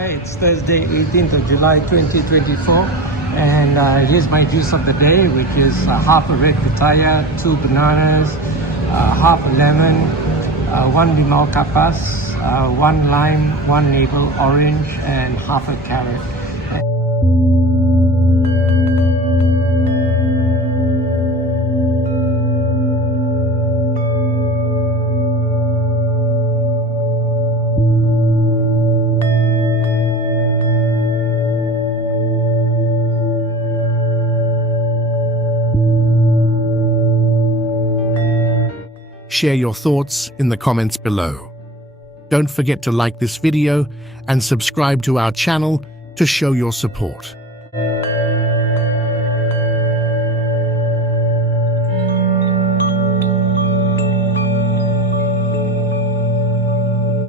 Hi, it's Thursday, 18th of July 2024, and here's my juice of the day, which is half a red pitaya, 2 bananas, half a lemon, 1 limau kapas, 1 lime, 1 navel orange, and half a carrot. Share your thoughts in the comments below. Don't forget to like this video and subscribe to our channel to show your support.